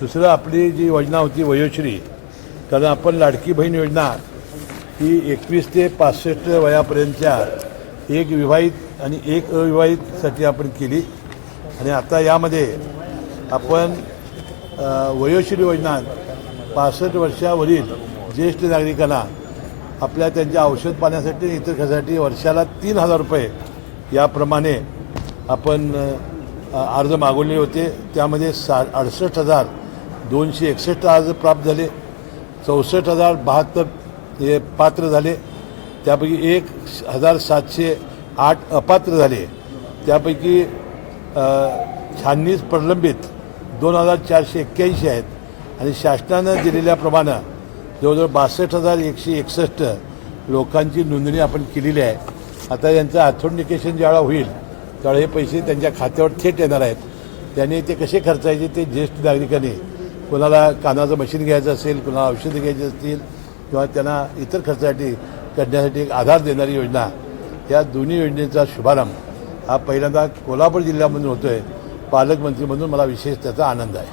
दुसरं आपली जी योजना होती वयोश्री कारण आपण लाडकी बहीण योजना ही एकवीस ते पासष्ट वयापर्यंतच्या एक विवाहित आणि एक अविवाहितसाठी आपण केली. आणि आता यामध्ये आपण वयोश्री योजना पासष्ट वर्षावरील ज्येष्ठ नागरिकांना आपल्या त्यांच्या औषध पाण्यासाठी इतर खर्चासाठी वर्षाला तीन हजार रुपये याप्रमाणे आपण अर्ज मागवले होते. त्यामध्ये सा अडुसष्ट हजार दोनशे एकसष्ट अर्ज प्राप्त झाले. चौसष्ट हजार बहात्तर हे पात्र झाले. त्यापैकी एक हजार सातशे आठ अपात्र झाले. त्यापैकी अ, शहाण्णव प्रलंबित दोन हजार चारशे एक्क्याऐंशी आहेत. आणि शासनानं दिलेल्याप्रमाणे जवळजवळ बासष्ट हजार एकशे एकसष्ट लोकांची नोंदणी आपण केलेली आहे. आता यांचं ऑथेंटिकेशन ज्यावेळा होईल त्यावेळी हे पैसे त्यांच्या खात्यावर थेट येणार आहेत. त्यांनी ते कसे खर्चायचे ते ज्येष्ठ नागरिकांनी कोणाला कानाचं मशीन घ्यायचं असेल कोणाला औषधं घ्यायची असतील किंवा त्यांना इतर खर्चासाठी करण्यासाठी एक आधार देणारी योजना या दोन्ही योजनेचा शुभारंभ हा पहिल्यांदा कोल्हापूर जिल्ह्यामधून होतोय. पालकमंत्री म्हणून मला विशेष त्याचा आनंद आहे.